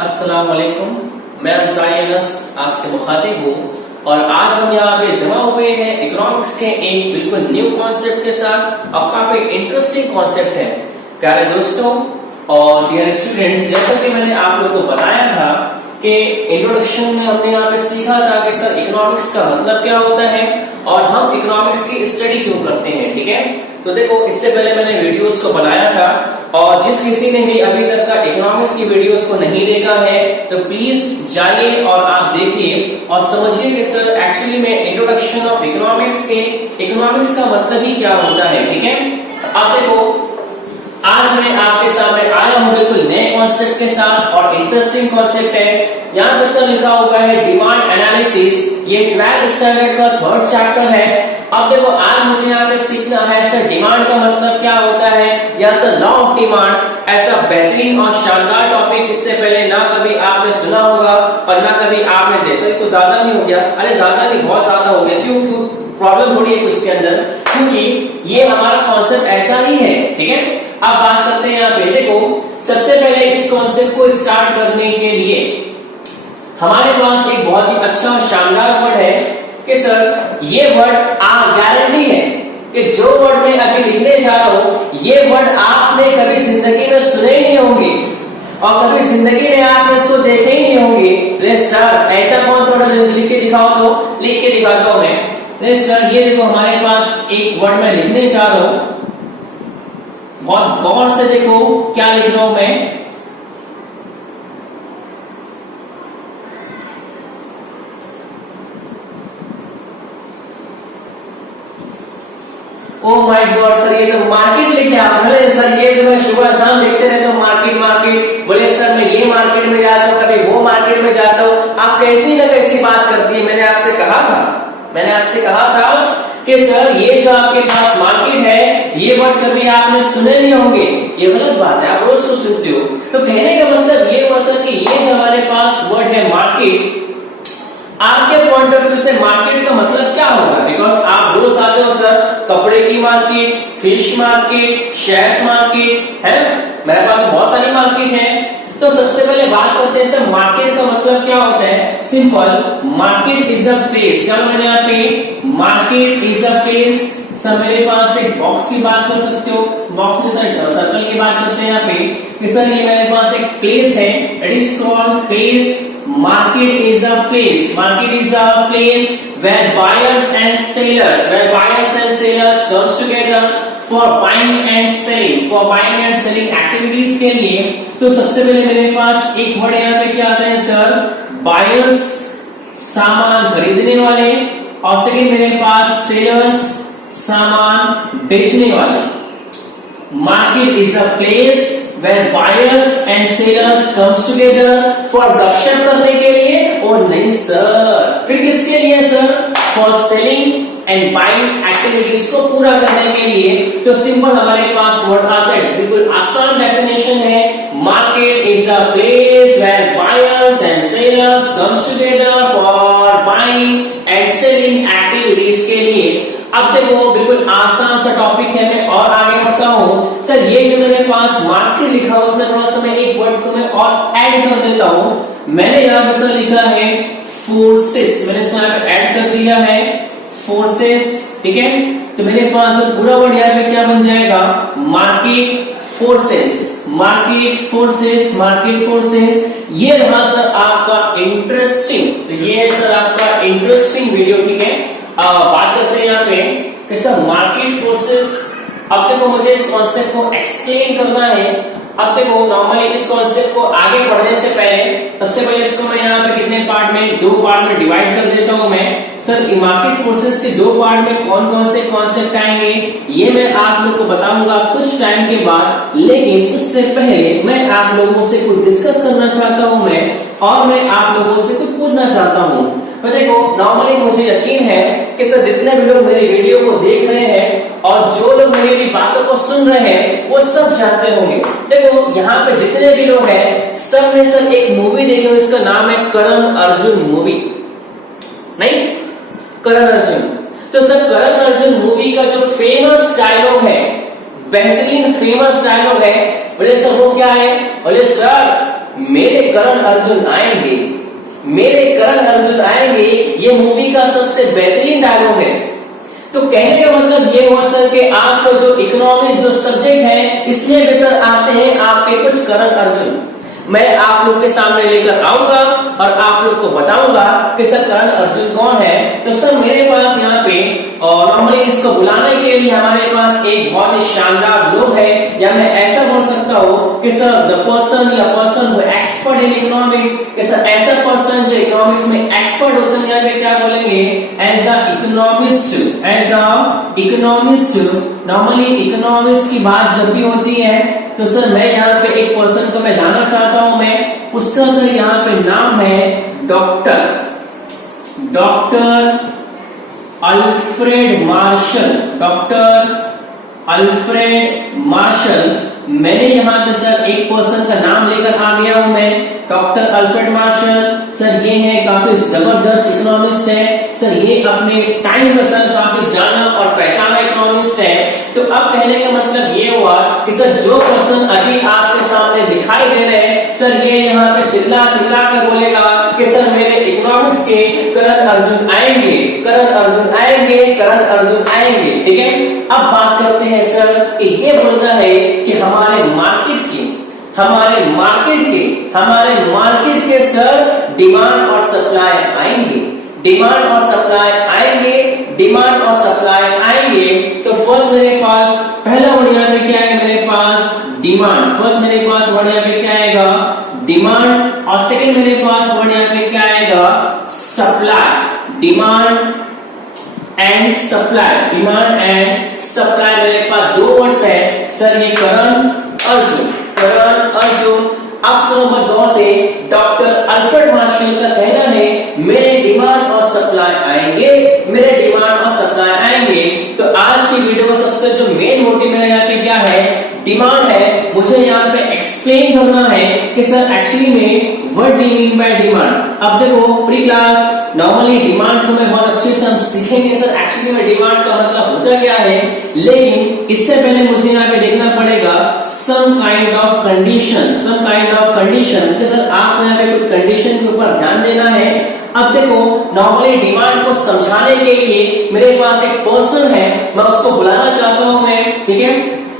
अस्सलाम वालेकुम। मैं अंसारी अनस आपसे मुखातिब हूँ और आज हम यहाँ पे जमा हुए हैं इकोनॉमिक्स के एक बिल्कुल न्यू कॉन्सेप्ट के साथ और काफी इंटरेस्टिंग कॉन्सेप्ट है। प्यारे दोस्तों और डियर स्टूडेंट्स, जैसा कि मैंने आप लोगों को बताया था कि इंट्रोडक्शन में हमने यहाँ पे सीखा था कि सर इकोनॉमिक्स का मतलब क्या होता है और हम इकोनॉमिक्स की स्टडी क्यों करते हैं। ठीक है, तो देखो इससे पहले मैंने वीडियोस को बनाया था और जिस किसी ने भी अभी तक का इकोनॉमिक्स की वीडियोस को नहीं देखा है तो प्लीज जाइए और आप देखिए और समझिए कि सर एक्चुअली में इंट्रोडक्शन ऑफ इकोनॉमिक्स के इकोनॉमिक्स का मतलब ही क्या होता है। ठीक है, आप देखो आज मैं आपके सामने आया हूं बिल्कुल नए कॉन्सेप्ट के साथ और इंटरेस्टिंग कॉन्सेप्ट है। यहाँ पे सर लिखा हुआ है डिमांड एनालिसिस, ये 12th स्टैंडर्ड का 3rd चैप्टर है। अब देखो आज मुझे यहाँ पे सीखना है सर डिमांड का मतलब क्या होता है या सर लॉ ऑफ डिमांड। ऐसा बेहतरीन और शानदार टॉपिक इससे पहले ना कभी आपने सुना होगा और ना कभी आपने देखा। तो ज्यादा नहीं हो गया, अरे ज्यादा नहीं बहुत ज्यादा हो गया। क्यों क्यों प्रॉब्लम थोड़ी है कुछ के अंदर, क्योंकि ये हमारा कॉन्सेप्ट ऐसा ही है। ठीक है, अब बात करते हैं यहाँ पे। देखो सबसे पहले इस कॉन्सेप्ट को स्टार्ट करने के लिए हमारे पास एक बहुत ही अच्छा और शानदार वर्ड है कि सर ये वर्ड गारंटी है कि जो वर्ड मैं अभी लिखने जा रहा हूं ये वर्ड आपने कभी जिंदगी में सुने ही नहीं होंगे और कभी जिंदगी में आपने इसको देखे ही नहीं होंगे। अरे सर ऐसा कौन सा वर्ड लिख के दिखाओ, तो लिख के दिखाता हूं मैं। अरे सर ये देखो हमारे पास एक वर्ड मैं लिखने जा रहा हूं, बहुत गौर से देखो क्या लिख रहा हूं मैं। ओ माय गॉड सर ये तो मार्केट लिखे आप। बोले सर ये तो मैं सुबह शाम लिखते रहता हूँ मार्केट मार्केट। बोले सर मैं ये मार्केट में जाता हूँ, कभी वो मार्केट में जाता हूँ। आप कैसी ना कैसी बात करती है। मैंने आपसे कहा था कि सर ये जो आपके पास मार्केट है ये वर्ड कभी आपने सुने नहीं होंगे, ये गलत बात है, आप रोज तो सुनते हो। तो कहने का मतलब ये हुआ सर कि ये जो हमारे पास वर्ड है मार्केट, आपके पॉइंट ऑफ व्यू से मार्केट का मतलब क्या होगा। बिकॉज आप रोज आते हो सर कपड़े की market, fish market, shares market है, मेरे पास बहुत सारी मार्केट है। तो सबसे पहले बात करते हैं सर मार्केट का मतलब क्या होता है। Simple, market is a place. क्या मैंने यहाँ पे market is a place. Sir मेरे पास एक बॉक्स की बात कर सकते हो, बॉक्स में सर सर्कल की बात करते हैं यहाँ पे कि सर ये मेरे पास एक प्लेस है, it is called place. Market is a place. Market is a place where buyers and sellers comes together for buying and selling. For buying and selling activities के लिए तो सबसे पहले मेरे पास एक वर्ड यहाँ पे क्या आता है सर, बायर्स सामान खरीदने वाले, और सेकंड मेरे पास सेलर्स सामान बेचने वाले। Market is a place where buyers and sellers comes together for गपशप करने के लिए, और नहीं सर फिर किसके लिए sir, for selling and buying activities को पूरा करने के लिए। तो सिंपल हमारे पास वर्ड आता है, बिल्कुल आसान डेफिनेशन है। Market is a place where buyers and sellers comes together for buying and selling activities के लिए। अब देखो बिल्कुल आसान सा टॉपिक है, मैं और आगे बढ़ता हूँ। सर ये जो मेरे पास मार्केट लिखा हुआ उसमें थोड़ा सा मैं एक वर्ड को मैं और ऐड कर देता हूँ। मैंने यहाँ पे सर लिखा है फोर्सेस, मैंने इसको यहाँ पे ऐड कर दिया है फोर्सेस। ठीक है, तो मेरे पास जो पूरा वर्ड यहाँ पे क्या बन जाएगा, market forces. Market forces, market forces. ये रहा सर आपका इंटरेस्टिंग, तो ये है सर आपका इंटरेस्टिंग वीडियो। ठीक है, बात करते हैं यहाँ पे कि सर मार्केट फोर्सेस। अब देखो मुझे इस कॉन्सेप्ट को एक्सप्लेन करना है। अब देखो नॉर्मली इस कॉन्सेप्ट को आगे बढ़ने से पहले सबसे पहले इसको मैं यहाँ पे कितने पार्ट में, 2 पार्ट में डिवाइड कर देता हूँ मैं। सर मार्केट फोर्सेस के 2 पार्ट में कौन कौन से कॉन्सेप्ट आएंगे ये मैं आप लोगों को बताऊंगा कुछ टाइम के बाद, लेकिन उससे पहले मैं आप लोगों से कुछ डिस्कस करना चाहता हूँ मैं, और मैं आप लोगों से कुछ पूछना चाहता हूँ। तो देखो नॉर्मली मुझे यकीन है कि सर जितने भी लोग मेरी वीडियो को देख रहे हैं और जो लोग मेरी बातों को सुन रहे हैं वो सब जानते होंगे। देखो यहाँ पे जितने भी लोग हैं सब ने सर एक मूवी देखी हो, इसका नाम है करण अर्जुन मूवी। नहीं, करण अर्जुन। तो सर करण अर्जुन मूवी का जो फेमस डायलॉग है, बेहतरीन फेमस डायलॉग है, बोले सर वो क्या है, बोले सर मेरे करण अर्जुन आएंगे, मेरे करण अर्जुन आएंगे, ये मूवी का सबसे बेहतरीन डायलॉग है। तो कहने का मतलब ये हुआ सर कि आपका जो इकोनॉमिक जो सब्जेक्ट है इसमें भी सर आते हैं आपके कुछ करण अर्जुन। मैं आप लोग के सामने लेकर आऊंगा और आप लोग को बताऊंगा कि सर करण अर्जुन कौन है। तो सर मेरे पास यहाँ पे और नॉर्मली इसको बुलाने के लिए हमारे पास एक बहुत ही शानदार लोग है, या मैं ऐसा बोल सकता हूँ कि सर द पर्सन या पर्सन वो एक्सपर्ट इन इकोनॉमिक्स, कि सर ऐसा पर्सन जो इकोनॉमिक्स में एक्सपर्ट हो सर यहाँ पे क्या बोलेंगे, as a economist, as a economist. Normally economics की बात जब भी होती है तो सर मैं यहाँ पे एक पर्सन को मैं लाना चाहता हूं, मैं उसका सर यहाँ पे नाम है doctor Alfred Marshall, doctor Alfred Marshall. मैंने यहाँ पे सर एक पर्सन का नाम लेकर आ गया हूं मैं, डॉक्टर अल्फ्रेड मार्शल। सर ये है काफी जबरदस्त इकोनॉमिस्ट है सर, ये अपने टाइम में सर काफी जाना और पहचाना इकोनॉमिस्ट है। तो अब कहने का मतलब ये हुआ कि सर जो पर्सन अभी आपके सामने दिखाई दे रहे हैं सर, ये यहाँ पे चिल्ला चिल्ला कर बोलेगा कि सर मेरे इकोनॉमिक्स के करण अर्जुन आएंगे, करण अर्जुन आएंगे, करण अर्जुन आएंगे। ठीक है, अब बात करते हैं सर कि ये बोलता है कि हमारे मार्केट के सर डिमांड और सप्लाई आएंगे, डिमांड और सप्लाई आएंगे, डिमांड और सप्लाई आएंगे। तो फर्स्ट मेरे पास पहला वर्ड यहाँ पे क्या है, मेरे पास डिमांड। फर्स्ट मेरे पास वर्ड यहाँ पे क्या आएगा, डिमांड, और सेकंड मेरे पास वर्ड यहाँ पे क्या आएगा, supply. Demand and supply, demand and supply मेरे पास दो वर्ड्स है सर, ये करण अर्जुन, करण अर्जुन। ऑप्शन नंबर 2 से डॉक्टर अल्फ्रेड मार्शल का कहना है मेरे डिमांड और सप्लाई आएंगे, मेरे डिमांड और सप्लाई आएंगे। तो आज की वीडियो का सबसे जो मेन मोटिव मेरा यहाँ पे क्या है, डिमांड है। मुझे यहाँ पे एक्सप्लेन करना है कि सर एक्चुअली में what do you mean by demand. अब देखो प्री क्लास नॉर्मली डिमांड को मैं बहुत अच्छे से हम सीखेंगे सर एक्चुअली में डिमांड का मतलब होता क्या है, लेकिन इससे पहले मुझे यहाँ पे देखना पड़ेगा some kind of condition, some kind of condition. Sir आपको यहाँ पे कुछ कंडीशन के ऊपर ध्यान देना है। अब देखो नॉर्मली डिमांड को समझाने के लिए मेरे पास एक पर्सन है, मैं उसको बुलाना चाहता हूं मैं। ठीक है,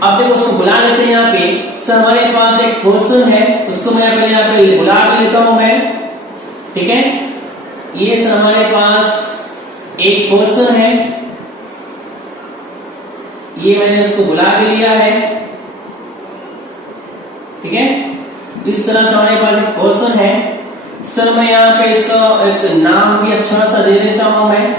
अब देखो उसको बुला लेते हैं यहाँ पे। सर हमारे पास एक पर्सन है, उसको मैं यहाँ पे बुला के लेता हूं मैं। ठीक है, ये सर हमारे पास एक पर्सन है, ये मैंने उसको बुला के लिया है। ठीक है, इस तरह से हमारे पास एक पर्सन है सर। मैं यहाँ पे इसका एक नाम भी अच्छा सा दे देता हूं मैं।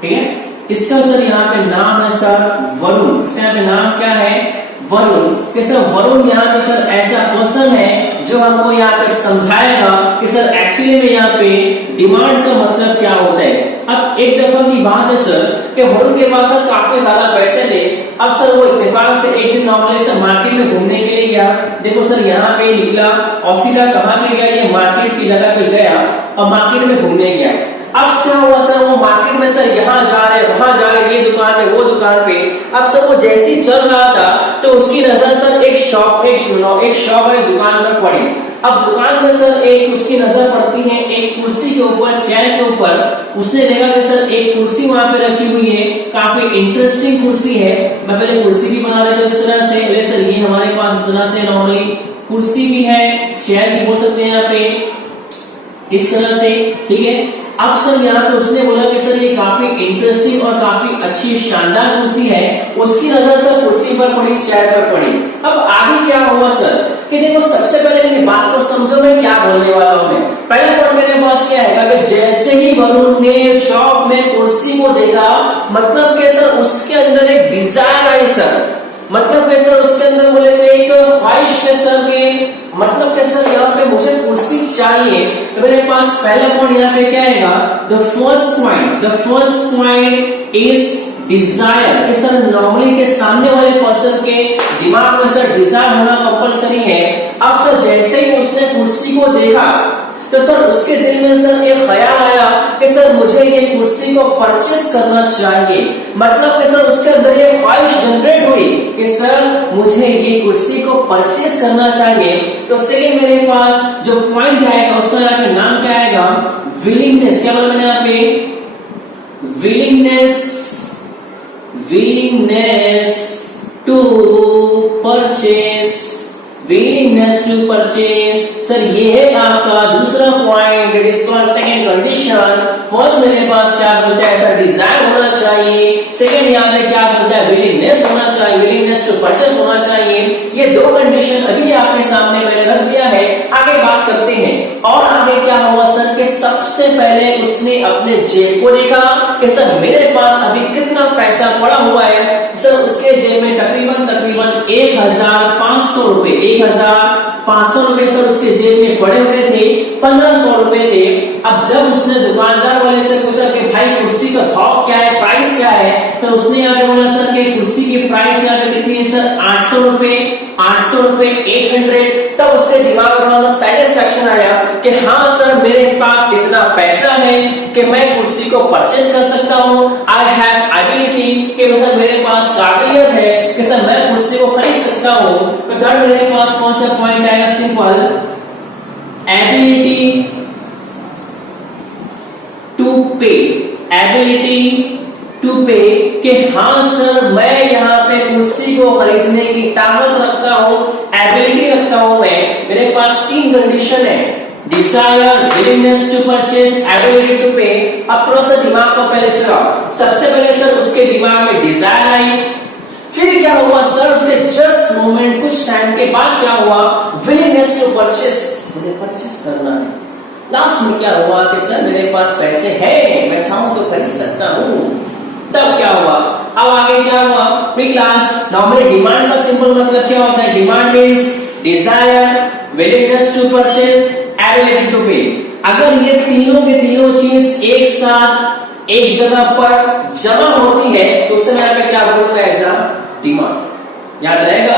ठीक है, इसका सर यहाँ पे नाम है सर वरुण। इसका यहाँ पे नाम क्या है, वरुण। कि सर वरुण यहाँ पे सर ऐसा पर्सन है जो हमको यहाँ पे समझाएगा कि सर एक्चुअली में यहाँ पे डिमांड का मतलब क्या होता है। अब एक दफा की बात है सर कि वरुण के पास सर काफी ज्यादा पैसे थे। अब सर वो इत्तेफाक से एक दिन नॉर्मली सर मार्केट में घूमने के लिए गया। देखो सर यहाँ पे निकला ऑसिला कहाँ पे गया, ये मार्केट की जगह पे गया और मार्केट में घूमने गया। अब क्या हुआ सर, वो मार्केट में सर यहाँ जा रहे वहां जा रहे, ये दुकान पे वो दुकान पे। अब सर वो जैसे ही चल रहा था तो उसकी नजर सर एक शॉप वाली दुकान पर पड़ी। अब दुकान में सर एक उसकी नजर पड़ती है एक कुर्सी के ऊपर, चेयर के ऊपर। उसने देखा कि सर एक कुर्सी वहां पे रखी हुई है, काफी इंटरेस्टिंग कुर्सी है। मैं पहले कुर्सी भी बना लेता हूं इस तरह से। सर ये हमारे पास इस तरह से नॉर्मली कुर्सी भी है, चेयर भी बोल सकते हैं यहाँ पे इस तरह से। ठीक है, अब सर यहाँ पे उसने बोला कि सर ये काफी इंटरेस्टिंग और काफी अच्छी शानदार कुर्सी है। उसकी नजर सर कुर्सी पर पड़ी, चेयर पर पड़ी। अब आगे क्या हुआ सर कि देखो सबसे पहले मेरी बात को समझो, मैं क्या बोलने वाला हूं। मैं पहला पॉइंट मेरे पास क्या है कि जैसे ही वरुण ने शॉप में कुर्सी को देखा, मतलब कि सर उसके अंदर एक डिजायर आई सर, मतलब कि सर उसके अंदर बोले एक ख्वाहिश है सर के, मतलब कि सर यहाँ पे मुझे कुर्सी चाहिए। तो मेरे पास पहला पॉइंट यहाँ पे क्या आएगा, the first point is desire. Sir normally के सामने वाले पर्सन के दिमाग में सर डिजायर होना कंपलसरी है। अब सर जैसे ही उसने कुर्सी को देखा तो सर उसके दिल में सर एक ख्याल आया कि सर मुझे ये कुर्सी को परचेस करना चाहिए। मतलब कि सर उसके अंदर ये ख्वाहिश जनरेट हुई कि सर मुझे ये कुर्सी को परचेस करना चाहिए। तो सेकंड मेरे पास जो पॉइंट आएगा उसका यहाँ पे नाम क्या आएगा, विलिंगनेस। क्या बोला मैंने यहाँ पे, willingness to purchase, willingness to purchase। Sir ये है आपका दूसरा point, it is called second condition. First मेरे पास क्या बोलता है सर, डिजायर होना चाहिए। सेकंड यहाँ पे क्या बोलता है, विलिंगनेस होना चाहिए, विलिंगनेस टू परचेस होना चाहिए। ये दो कंडीशन अभी आपके सामने मैंने रख दिया है। आगे बात करते हैं और आगे क्या हुआ सर कि सबसे पहले उसने अपने जेब को देखा कि सर मेरे पास अभी कितना पैसा पड़ा हुआ है। सर उसके जेब में तकरीबन 1500 रुपए, 1500 रुपए सर उसके जेब में पड़े हुए थे, 1500 रुपए थे। अब जब उसने दुकानदार वाले से पूछा कि भाई कुर्सी का थोक क्या है, प्राइस क्या है, तो उसने यहाँ पे बोला सर कि कुर्सी की प्राइस यहाँ पे कितनी है सर, 800 रुपए, 800 तब उसके दिमाग में सेटिस्फेक्शन आया कि हाँ सर मेरे पास इतना पैसा है कि मैं कुर्सी को परचेस कर सकता हूँ। आई हैव एबिलिटी, कि सर मेरे पास काबिलियत है कि सर मैं कुर्सी को खरीद सकता हूँ। तो थर्ड मेरे पास कौन सा पॉइंट आएगा, सिंपल, एबिलिटी टू पे, एबिलिटी टू पे, कि हाँ सर मैं यहाँ पे कुर्सी को खरीदने की ताकत रखता हूँ, एबिलिटी रखता हूँ मैं। मेरे पास तीन कंडीशन है, desire, willingness to purchase, ability to pay. अब थोड़ा सा दिमाग को पहले चलाओ। सबसे पहले सर उसके दिमाग में डिजायर आई, फिर क्या हुआ सर उसके जस्ट मोमेंट कुछ टाइम के बाद क्या हुआ, विलिंगनेस टू परचेस, मुझे परचेस करना है। लास्ट में क्या हुआ कि सर मेरे पास पैसे हैं, मैं चाहूं तो खरीद सकता हूँ। तब क्या हुआ, अब आगे क्या हुआ प्री क्लास। नॉर्मली डिमांड का सिंपल मतलब क्या होता है, demand is desire, willingness to purchase, ability to pay. अगर ये तीनों के तीनों चीज एक साथ एक जगह पर जमा होती है तो उसे मैं क्या बोलूंगा, ऐसा डिमांड। याद रहेगा।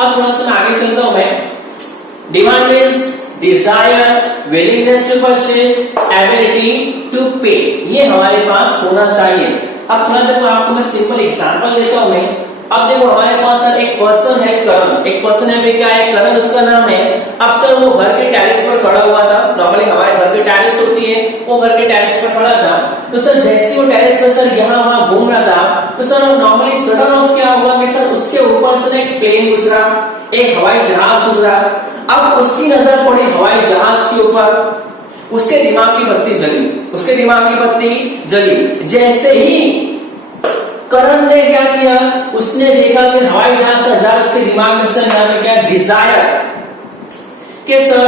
अब थोड़ा सा आगे चलता हूं मैं। Demand is desire, willingness to purchase, ability to pay, ये हमारे पास होना चाहिए। अब थोड़ा देखो आपको मैं सिंपल एग्जांपल देता हूं मैं। अब देखो हमारे पास सर एक पर्सन है करण, एक पर्सन है क्या है, करण उसका नाम है। अब सर वो घर के टेरेस पर खड़ा हुआ था। नॉर्मली हमारे घर की टेरेस होती है, वो घर के टेरेस पर खड़ा था। तो सर जैसे वो टेरेस पर सर यहाँ वहां घूम रहा था तो सर नॉर्मली सडन ऑफ क्या हुआ कि सर उसके ऊपर से एक प्लेन गुजरा, एक हवाई जहाज गुजरा। अब उसकी नजर पड़ी हवाई जहाज के ऊपर, उसके दिमाग की बत्ती जली, उसके दिमाग की बत्ती जली। जैसे ही करण ने क्या किया, उसने देखा कि हवाई जहाज से जा, उसके दिमाग में सर यहाँ पे क्या डिजायर कि सर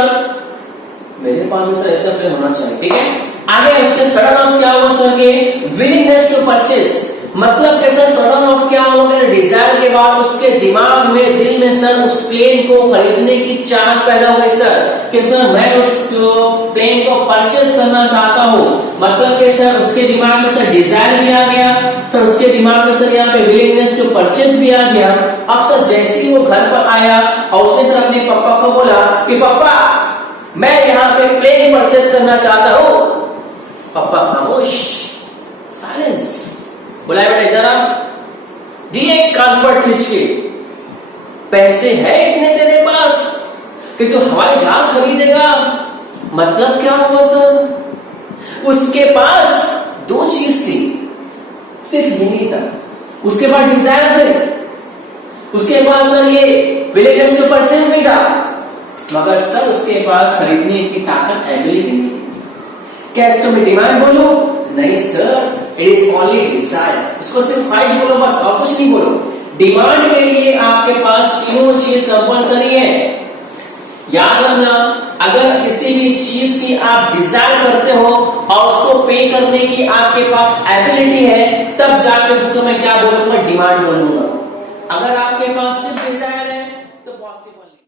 मेरे पास में सर ऐसा प्लेन होना चाहिए, ठीक है। आगे उसके सडन ऑफ क्या हुआ सर के, विलिंगनेस टू परचेस, मतलब कि सर सडन ऑफ क्या हुआ, डिजायर के बाद उसके दिमाग में, दिल में सर उस प्लेन को खरीदने की चाहत पैदा हो गई सर कि सर मैं उस प्लेन को परचेस करना चाहता हूँ। मतलब कि सर उसके दिमाग में सर डिजायर भी आ गया, सर उसके दिमाग में सर यहाँ पे विलिंगनेस टू परचेस भी आ गया। अब सर जैसे ही वो घर पर आया और उसने सर अपने पापा को बोला कि पापा मैं यहाँ पे प्लेन परचेस करना चाहता हूँ। पापा खामोश, साइलेंस। बोला बेटा इधर आ, दिए कान पर खींच के, पैसे है इतने तेरे पास कि तू हवाई जहाज खरीदेगा। मतलब क्या हुआ सर, उसके पास दो चीज थी, सिर्फ ये नहीं था, उसके पास डिजायर थे, उसके पास सर ये विलिंगनेस टू परचेस भी था, मगर सर उसके पास खरीदने की ताकत, एबिलिटी थी। क्या इसको मैं डिमांड बोलूं? नहीं sir, it is only desire. उसको सिर्फ ख्वाहिश बोलो बस, और कुछ नहीं बोलो। डिमांड के लिए आपके पास तीनों चीज कंपल्सरी है। याद रखना, अगर किसी भी चीज की आप डिजायर करते हो और उसको पे करने की आपके पास एबिलिटी है, तब जाकर उसको मैं क्या बोलूंगा, डिमांड बोलूंगा। अगर आपके पास सिर्फ डिजायर है तो पॉसिबल